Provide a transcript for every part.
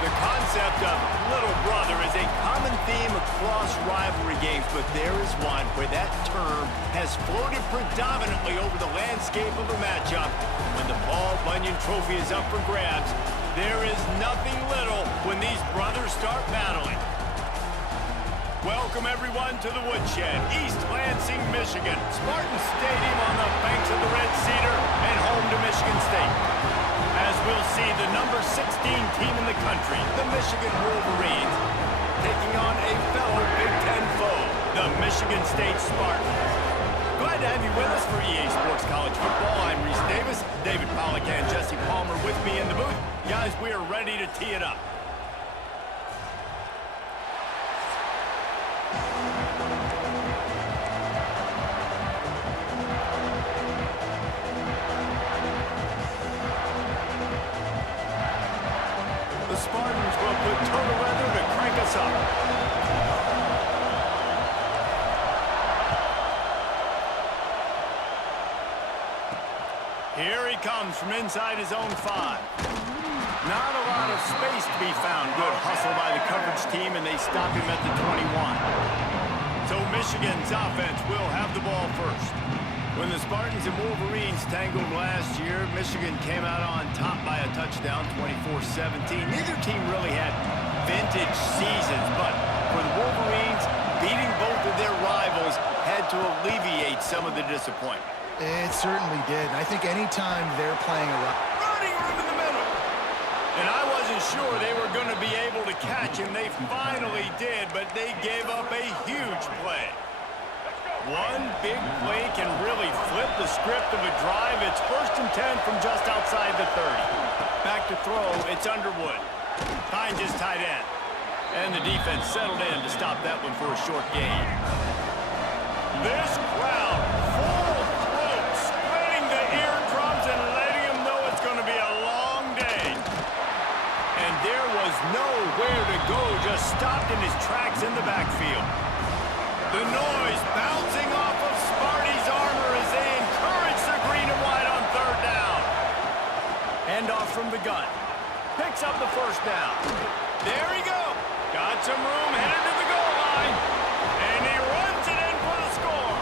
The concept of little brother is a common theme across rivalry games, but there is one where that term has floated predominantly over the landscape of a matchup. When the Paul Bunyan Trophy is up for grabs, there is nothing little when these brothers start battling. Welcome, everyone, to the Woodshed, East Lansing, Michigan. Spartan Stadium on the banks of the Red Cedar and home to Michigan State. As we'll see, the number 16 team in the country, the Michigan Wolverines, taking on a fellow Big Ten foe, the Michigan State Spartans. Glad to have you with us for EA Sports College Football. I'm Reese Davis, David Pollack and Jesse Palmer with me in the booth. Guys, we are ready to tee it up. The Spartans will put total weather to crank us up. Here he comes from inside his own 5. Not a lot of space to be found. Good hustle by the coverage team, and they stop him at the 21. So Michigan's offense will have the ball first. When the Spartans and Wolverines tangled last year, Michigan came out on top by a touchdown, 24-17. Neither team really had vintage seasons, but for the Wolverines, beating both of their rivals had to alleviate some of the disappointment. It certainly did. I think anytime they're playing a running room in the middle. And I wasn't sure they were going to be able to catch him. They finally did, but they gave up a huge play. One big play can really flip the script of a drive. It's 1st and 10 from just outside the 30. Back to throw, it's Underwood. Finds his tight end. And the defense settled in to stop that one for a short gain. This crowd, full throat, splitting the eardrums and letting them know it's going to be a long day. And there was nowhere to go, just stopped in his tracks in the backfield. The noise bouncing off of Sparty's armor as they encourage the green and white on 3rd down. Handoff from the gun. Picks up the 1st down. There he goes. Got some room, headed to the goal line. And he runs it in for the score.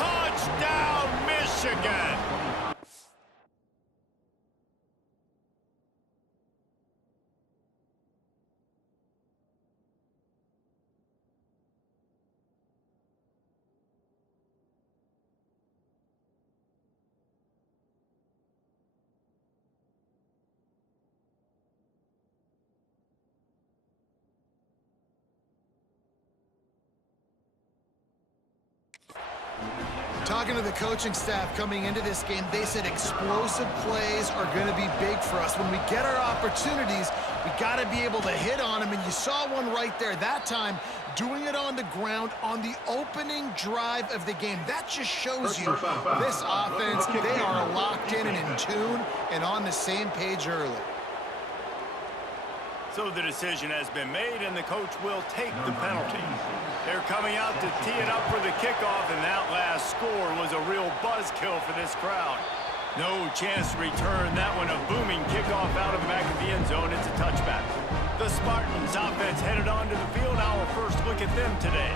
Touchdown, Michigan. Talking to the coaching staff coming into this game, they said explosive plays are going to be big for us. When we get our opportunities, we got to be able to hit on them, and you saw one right there that time, doing it on the ground on the opening drive of the game. That just shows you this offense, they are locked in and in tune and on the same page early. So the decision has been made, and the coach will take the penalty. They're coming out to tee it up for the kickoff, and that last score was a real buzzkill for this crowd. No chance to return that one. A booming kickoff out of the back of the end zone. It's a touchback. The Spartans offense headed onto the field. Our first look at them today.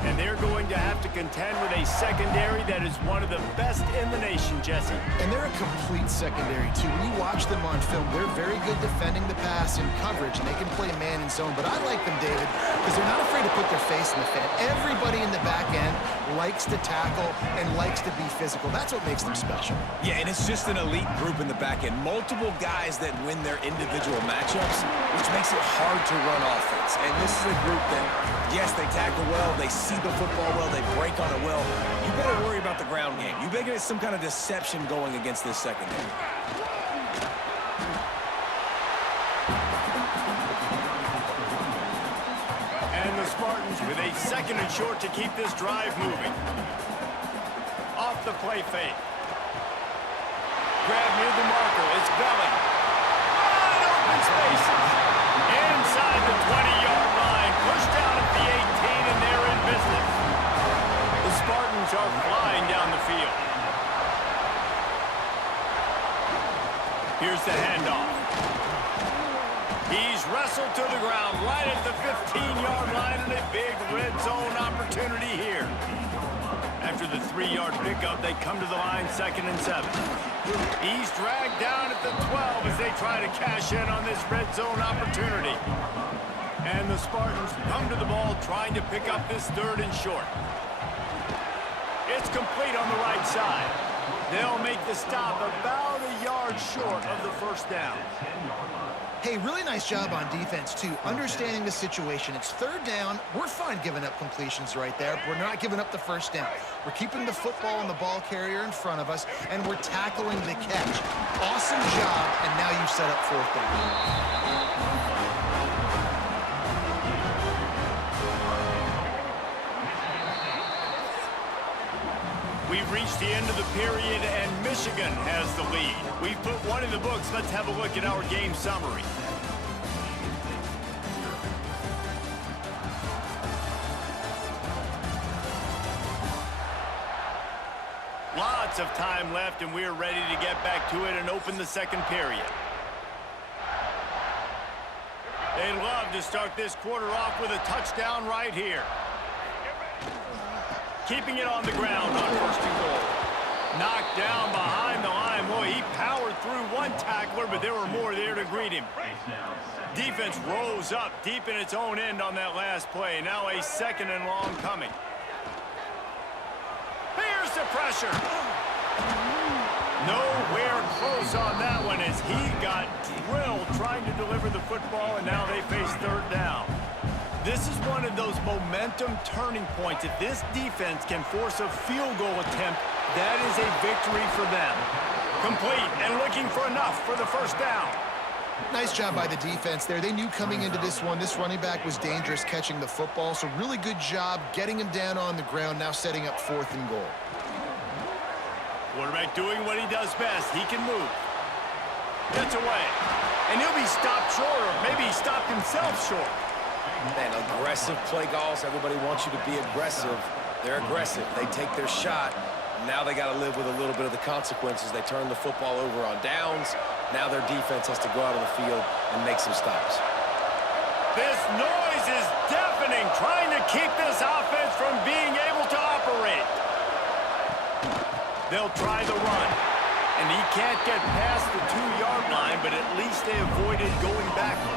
And they're going to have to contend with a secondary that is one of the best in the nation, Jesse. And they're a complete secondary, too. When you watch them on film, they're very good defending the pass and coverage, and they can play man and zone. But I like them, David, because they're not afraid to put their face in the fan. Everybody in the back end likes to tackle and likes to be physical. That's what makes them special. Yeah, and it's just an elite group in the back end. Multiple guys that win their individual matchups, which makes it hard to run offense. And this is a group that, yes, they tackle well, they see the football well, they break on it well. You better worry about the ground game. You better get some kind of deception going against this secondary. And the Spartans with a 2nd and short to keep this drive moving. Off the play fake. Grab near the marker. It's Belling. Wide open spaces. Inside the 20-yard line. Pushed out at the 18, and they're in business. The Spartans are flying down the field. Here's the handoff. He's wrestled wrestled to the ground right at the 15-yard line, and a big red zone opportunity here. After the 3-yard pickup, they come to the line 2nd and 7. He's dragged down at the 12 as they try to cash in on this red zone opportunity. And the Spartans come to the ball trying to pick up this 3rd and short. It's complete on the right side. They'll make the stop about a yard short of the 1st down. Hey, really nice job on defense, too. Understanding the situation. It's 3rd down. We're fine giving up completions right there. We're not giving up the 1st down. We're keeping the football and the ball carrier in front of us, and we're tackling the catch. Awesome job, and now you've set up 4th down. We've reached the end of the period, and Michigan has the lead. We've put one in the books. Let's have a look at our game summary. Lots of time left, and we're ready to get back to it and open the 2nd period. They love to start this quarter off with a touchdown right here. Keeping it on the ground on 1st and goal. Knocked down behind the line. Boy, he powered through one tackler, but there were more there to greet him. Defense rose up deep in its own end on that last play. Now a 2nd and long coming. Here's the pressure. Nowhere close on that one as he got drilled trying to deliver the football, and now they face 3rd down. This is one of those momentum turning points. If this defense can force a field goal attempt, that is a victory for them. Complete and looking for enough for the 1st down. Nice job by the defense there. They knew coming into this one, this running back was dangerous catching the football, so really good job getting him down on the ground, now setting up 4th and goal. Quarterback doing what he does best. He can move. Gets away. And he'll be stopped short, or maybe he stopped himself short. Man, aggressive play calls. Everybody wants you to be aggressive. They're aggressive. They take their shot. Now they got to live with a little bit of the consequences. They turn the football over on downs. Now their defense has to go out on the field and make some stops. This noise is deafening, trying to keep this offense from being able to operate. They'll try the run. And he can't get past the 2-yard line, but at least they avoided going backwards.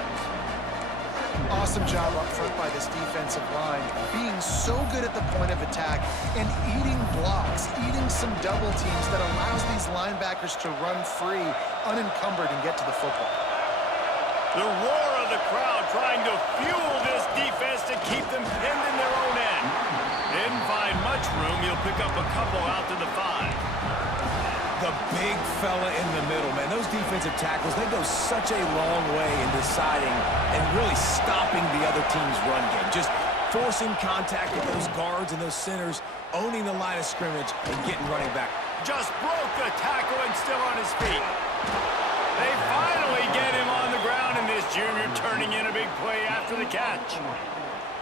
Awesome job up front by this defensive line, being so good at the point of attack and eating blocks, eating some double teams that allows these linebackers to run free, unencumbered, and get to the football. The roar of the crowd trying to fuel this defense to keep them pinned in their own end. Didn't find much room. He'll pick up a couple out to the 5. The big fella in the middle, man. Those defensive tackles, they go such a long way in deciding and really stopping the other team's run game. Just forcing contact with those guards and those centers, owning the line of scrimmage, and getting running back. Just broke the tackle and still on his feet. They finally get him on the ground, and this junior turning in a big play after the catch.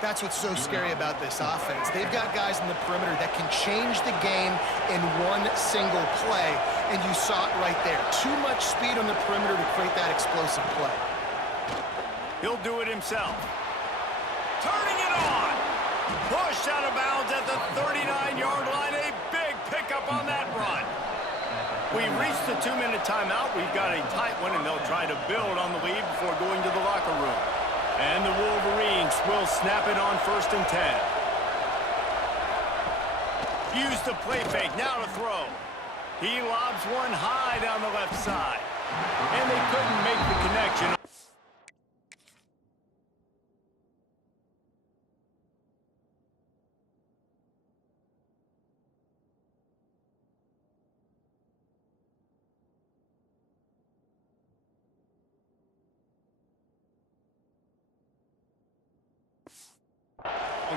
That's what's so scary about this offense. They've got guys in the perimeter that can change the game in one single play, and you saw it right there. Too much speed on the perimeter to create that explosive play. He'll do it himself. Turning it on. Pushed out of bounds at the 39-yard line. A big pickup on that run. We've reached the 2-minute timeout. We've got a tight one, and they'll try to build on the lead before going to the locker room. And the Wolverines will snap it on 1st and 10. Use the play fake, now to throw. He lobs one high down the left side. And they couldn't make the connection.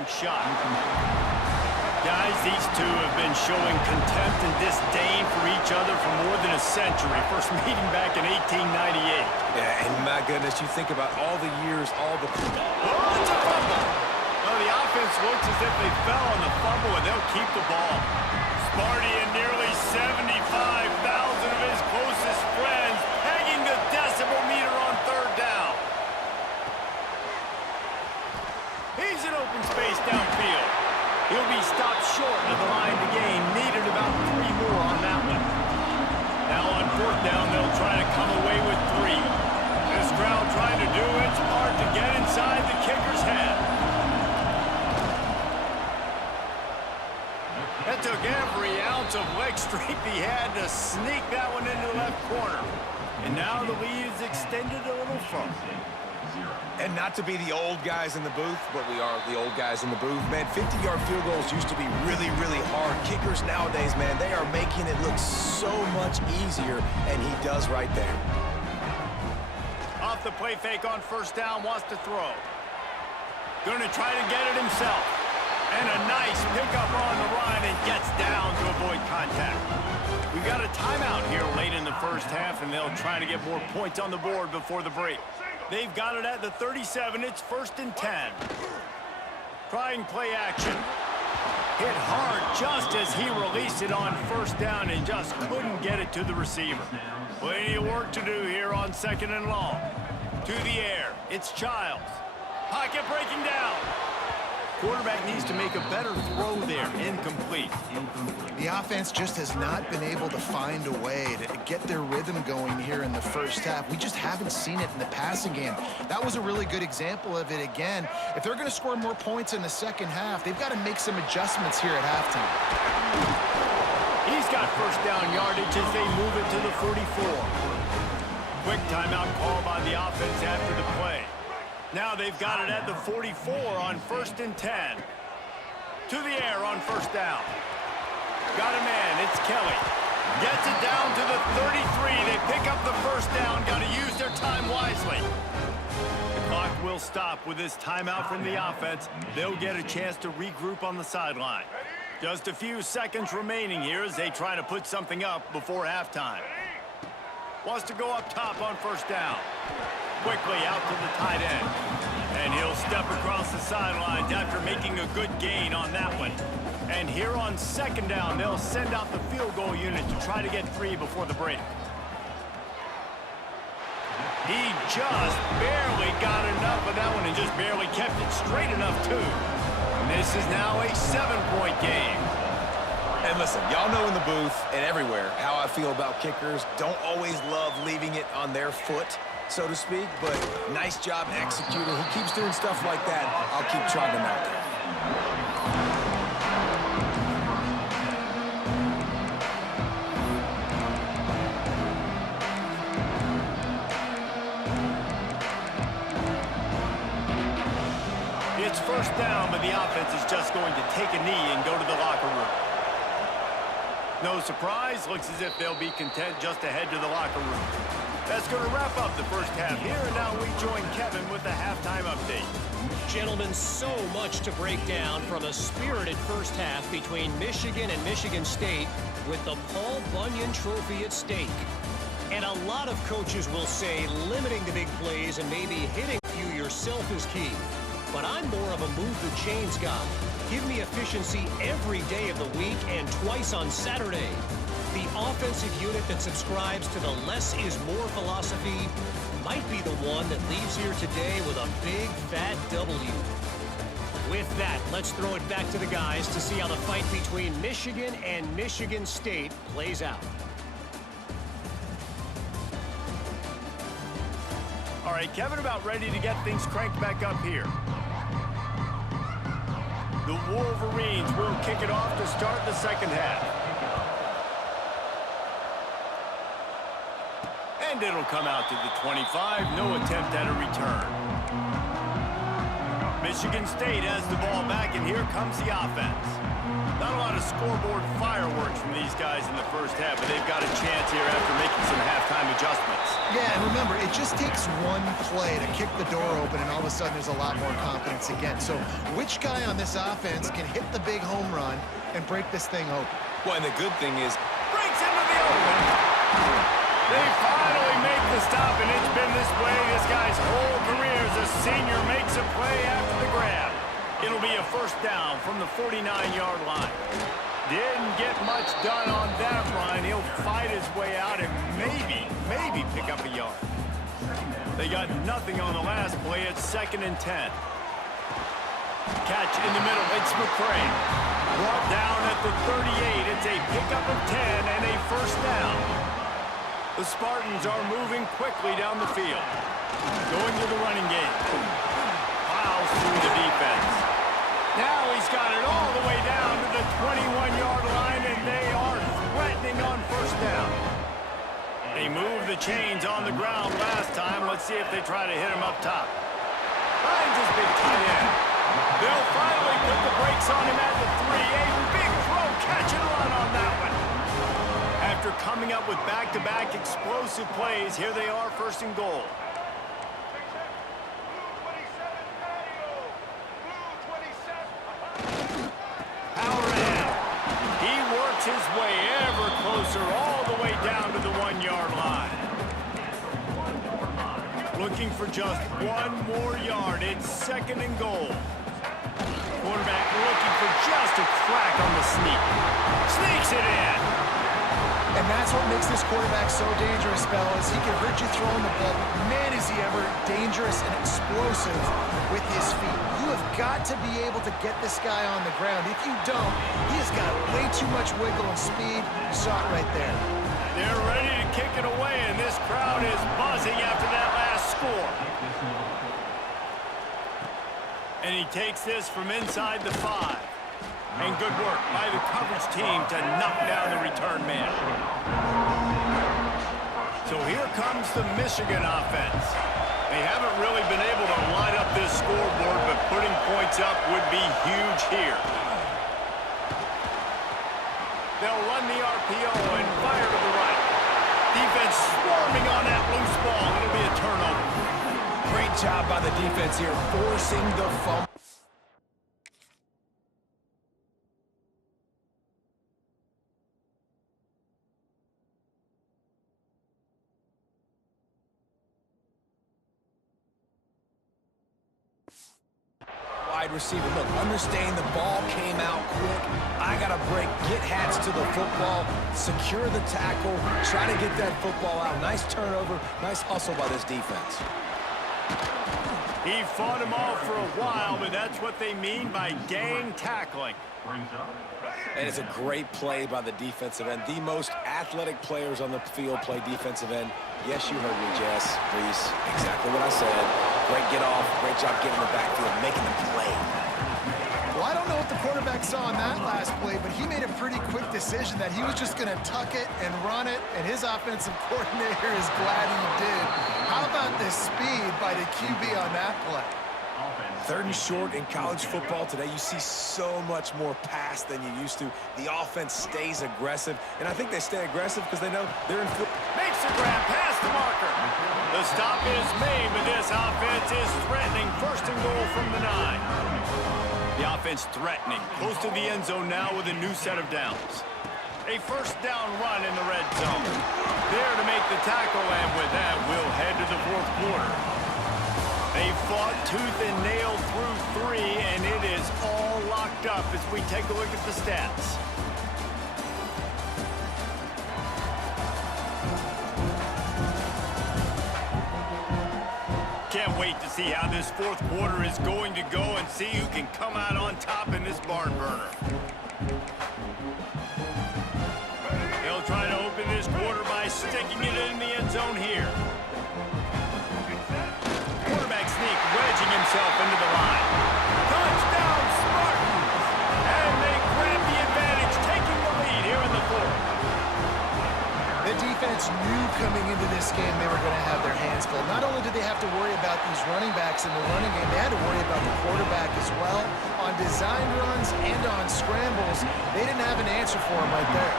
Shot. Guys, these two have been showing contempt and disdain for each other for more than a century. First meeting back in 1898. Yeah, and my goodness, you think about all the years, all the... Oh, it's a fumble! Well, the offense looks as if they fell on the fumble, and they'll keep the ball. Sparty and nearly 75,000 of his closest friends pegging the decibel meter on 3rd down. Finds an open space downfield. He'll be stopped short of the line to gain. Needed about 3 more on that one. Now on 4th down, they'll try to come away with 3. This crowd trying to do its part to get inside the kicker's head. That took every ounce of leg strength he had to sneak that one into the left corner. And now the lead is extended a little further. And not to be the old guys in the booth, but we are the old guys in the booth, man. 50-yard field goals used to be really, really hard. Kickers nowadays, man, they are making it look so much easier, and he does right there. Off the play fake on 1st down, wants to throw. Going to try to get it himself. And a nice pickup on the run and gets down to avoid contact. We got a timeout here late in the 1st half, and they'll try to get more points on the board before the break. They've got it at the 37. It's 1st and 10. Trying play action. Hit hard just as he released it on 1st down and just couldn't get it to the receiver. Plenty of work to do here on 2nd and long. To the air. It's Childs. Pocket breaking down. Quarterback needs to make a better throw there. Incomplete. The offense just has not been able to find a way to get their rhythm going here in the 1st half. We just haven't seen it in the passing game. That was a really good example of it again. If they're going to score more points in the 2nd half, they've got to make some adjustments here at halftime. He's got 1st down yardage as they move it to the 44. Quick timeout call by the offense after the play. Now they've got it at the 44 on 1st and 10. To the air on 1st down. Got a man. It's Kelly. Gets it down to the 33. They pick up the 1st down. Got to use their time wisely. The clock will stop with this timeout from the offense. They'll get a chance to regroup on the sideline. Just a few seconds remaining here as they try to put something up before halftime. Wants to go up top on 1st down. Quickly out to the tight end. And he'll step across the sidelines after making a good gain on that one. And here on 2nd down, they'll send out the field goal unit to try to get 3 before the break. He just barely got enough of that one and just barely kept it straight enough, too. And this is now a 7-point game. And listen, y'all know in the booth and everywhere how I feel about kickers. Don't always love leaving it on their foot, so to speak, but nice job executing. He keeps doing stuff like that. I'll keep trotting him out there. It's 1st down, but the offense is just going to take a knee and go to the locker room. No surprise, looks as if they'll be content just to head to the locker room. That's going to wrap up the 1st half here, and now we join Kevin with the halftime update. Gentlemen, so much to break down from a spirited 1st half between Michigan and Michigan State with the Paul Bunyan Trophy at stake. And a lot of coaches will say limiting the big plays and maybe hitting a few yourself is key. But I'm more of a move the chains guy. Give me efficiency every day of the week and twice on Saturday. The offensive unit that subscribes to the less is more philosophy might be the one that leaves here today with a big fat W. With that, let's throw it back to the guys to see how the fight between Michigan and Michigan State plays out. All right, Kevin, about ready to get things cranked back up here. The Wolverines will kick it off to start the 2nd half. And it'll come out to the 25. No attempt at a return. Michigan State has the ball back, and here comes the offense. Not a lot of scoreboard fireworks from these guys in the 1st half, but they've got a chance here after making some halftime adjustments. Yeah, and remember, it just takes one play to kick the door open, and all of a sudden there's a lot more confidence again. So which guy on this offense can hit the big home run and break this thing open? Well, and the good thing is, Breaks into the open. They finally make the stop, and it's been this way this guy's whole career as a senior makes a play after the grab. It'll be a 1st down from the 49-yard line. Didn't get much done on that run. He'll fight his way out and maybe pick up a yard. They got nothing on the last play. It's 2nd and 10. Catch in the middle. It's McCray. Brought down at the 38. It's a pickup of 10 and a first down. The Spartans are moving quickly down the field. Going to the running game. Piles through the defense. Now he's got it all the way down to the 21-yard line, and they are threatening on first down. They moved the chains on the ground last time. Let's see if they try to hit him up top. Finds his big tight end. They'll finally put the brakes on him at the 3. A big throw, catch and run on that one. After coming up with back-to-back explosive plays, here they are, first and goal. Power ahead. He works his way ever closer, all the way down to the 1-yard line. Looking for just one more yard. It's second and goal. Quarterback looking for just a crack on the sneak. Sneaks it in. And that's what makes this quarterback so dangerous, fellas. He can hurt you throwing the ball, but man, is he ever dangerous and explosive with his feet. You have got to be able to get this guy on the ground. If you don't, he has got way too much wiggle and speed. You saw it right there. They're ready to kick it away, and this crowd is buzzing after that last score. And he takes this from inside the 5. And good work by the coverage team to knock down the return man. So here comes the Michigan offense. They haven't really been able to light up this scoreboard, but putting points up would be huge here. They'll run the RPO and fire to the right. Defense swarming on that loose ball. It'll be a turnover. Great job by the defense here, forcing the fumble. Wide receiver, look, understand the ball came out quick. I got to break, get hats to the football, secure the tackle, try to get that football out. Nice turnover, nice hustle by this defense. He fought him off for a while, but that's what they mean by gang tackling. And it's a great play by the defensive end. The most athletic players on the field play defensive end. Yes, you heard me, Jess. Please, exactly what I said. Great get off, great job getting the backfield, making the play. Well, I don't know what the quarterback saw in that last play, but he made a pretty quick decision that he was just going to tuck it and run it, and his offensive coordinator is glad he did. How about the speed by the QB on that play? Third and short in college football today, you see so much more pass than you used to. The offense stays aggressive, and I think they stay aggressive because they know they're in foot. Makes a grab past the marker. The stop is made, but this offense is threatening. First and goal from the 9. The offense threatening. Close to the end zone now with a new set of downs. A first down run in the red zone. There to make the tackle, and with that, we'll head to the fourth quarter. They fought tooth and nail through 3, and it is all locked up as we take a look at the stats. Can't wait to see how this fourth quarter is going to go and see who can come out on top in this barn burner. They'll try to open this quarter by sticking it in the end zone here. Quarterback sneak, wedging himself into the line. Touchdown, Spartans! And they grab the advantage, taking the lead here in the fourth. The defense knew coming into this game they were going to have their hands full. Not only did they have to worry about these running backs in the running game, they had to worry about the quarterback as well. On design runs and on scrambles, they didn't have an answer for him right there.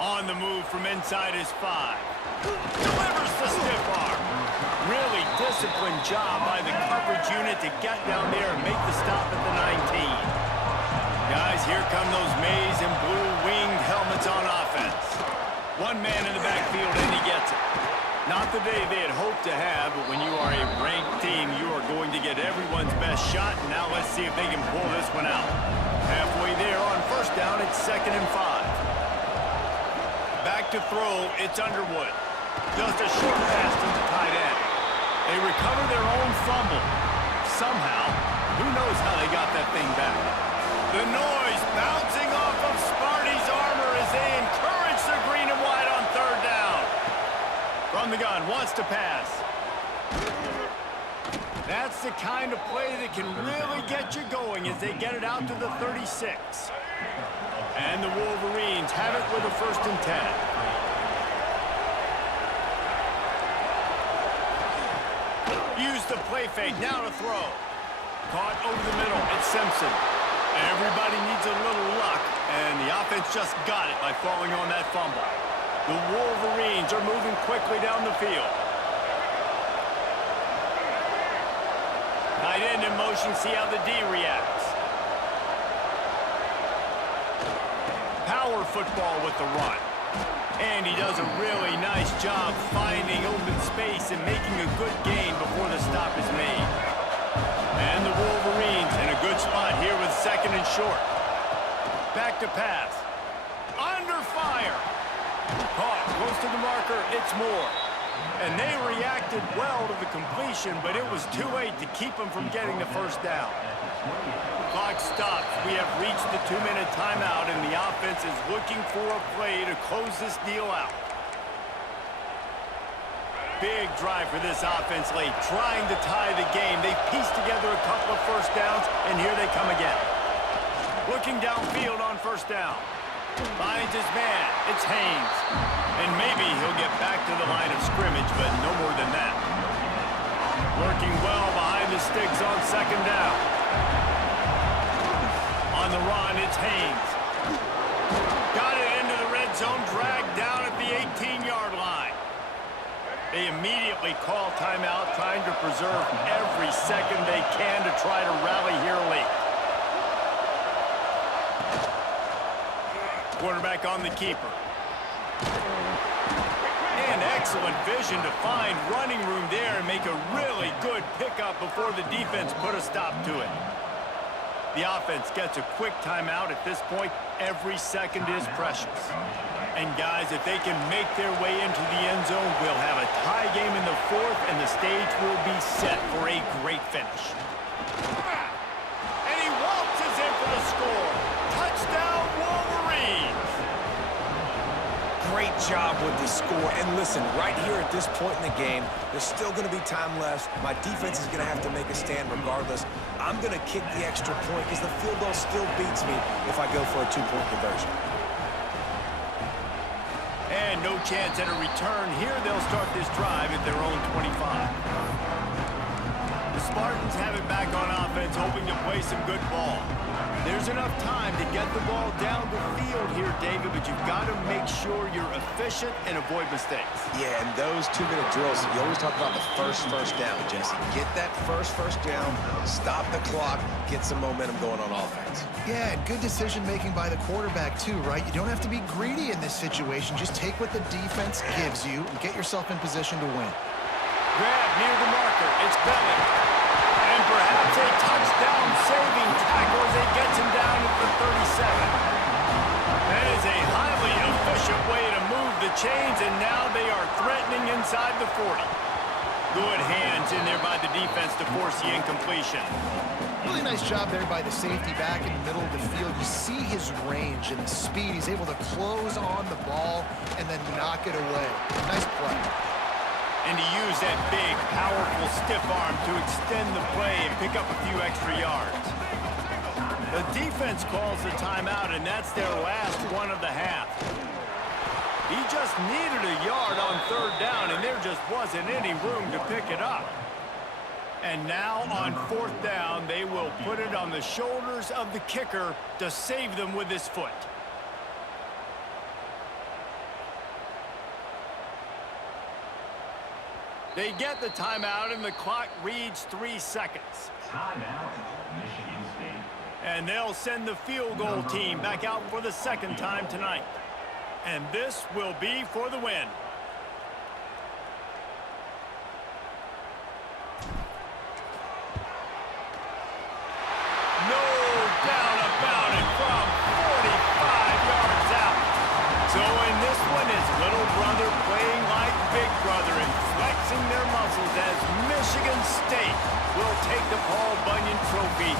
On the move from inside his 5. Delivers the stiff arm. Really disciplined job by the coverage unit to get down there and make the stop at the 19. Guys, here come those maize and blue winged helmets on offense. One man in the backfield, and he gets it. Not the day they had hoped to have, but when you are a ranked team, you are going to get everyone's best shot. And now let's see if they can pull this one out. Halfway there on first down, it's 2nd and 5. Back to throw, it's Underwood. Just a short pass to the tight end. They recover their own The noise bouncing off of Sparty's armor as they encourage the green and white on third down. From the gun, wants to pass. That's the kind of play that can really get you going as they get it out to the 36. And the Wolverines have it with a 1st and 10. Use the play fake, now to throw. Caught over the middle, it's Simpson. Everybody needs a little luck, and the offense just got it by falling on that fumble. The Wolverines are moving quickly down the field. Tight end in motion, see how the D reacts. Power football with the run. And he does a really nice job finding open space and making a good gain before the stop is made. And the Wolverines in a good spot here with 2nd and short. Back to pass. Under fire. Caught close to the marker, it's Moore. And they reacted well to the completion, but it was too late to keep them from getting the 1st down. Clock stops. We have reached the 2-minute timeout, and the offense is looking for a play to close this deal out. Big drive for this offense late, trying to tie the game. They pieced together a couple of 1st downs, and here they come again. Looking downfield on 1st down. Finds his man. It's Haynes. And maybe he'll get back to the line of scrimmage, but no more than that. Working well behind the sticks on 2nd down. On the run, it's Haynes. Got it into the red zone, dragged down at the 18-yard line. They immediately call timeout, trying to preserve every second they can to try to rally here late. Quarterback on the keeper. And excellent vision to find running room there and make a really good pickup before the defense put a stop to it. The offense gets a quick timeout at this point. Every second is precious. And guys, if they can make their way into the end zone, we'll have a tie game in the 4th, and the stage will be set for a great finish. And he waltzes in for the score. Touchdown, Wolverines! Great job with the score. And listen, right here at this point in the game, there's still going to be time left. My defense is going to have to make a stand regardless. I'm going to kick the extra point because the field goal still beats me if I go for a 2-point conversion. And no chance at a return here. They'll start this drive at their own 25. The Spartans have it back on offense, hoping to play some good ball. There's enough time to get the ball down the field here, David, but you've got to make sure you're efficient and avoid mistakes. Yeah, and those 2-minute drills, you always talk about the first down, Jesse. Get that first down, stop the clock, get some momentum going on offense. Yeah, and good decision-making by the quarterback, too, right? You don't have to be greedy in this situation. Just take what the defense gives you and get yourself in position to win. Grab near the marker. It's Belling. And perhaps a touchdown-saving tackle as he gets him down at the 37. That is a highly efficient way to move the chains, and now they are threatening inside the 40. Good hands in there by the defense to force the incompletion. Really nice job there by the safety back in the middle of the field. You see his range and the speed. He's able to close on the ball and then knock it away. Nice play. And to use that big, powerful stiff arm to extend the play and pick up a few extra yards. The defense calls the timeout, and that's their last one of the half. He just needed a yard on 3rd down, and there just wasn't any room to pick it up. And now on 4th down, they will put it on the shoulders of the kicker to save them with his foot. They get the timeout, and the clock reads 3 seconds. Timeout, Michigan State. And they'll send the field goal team back out for the 2nd time tonight. And this will be for the win. No doubt about it from 45 yards out. So in this one, it's little brother playing like big brother and flexing their muscles as Michigan State will take the Paul Bunyan Trophy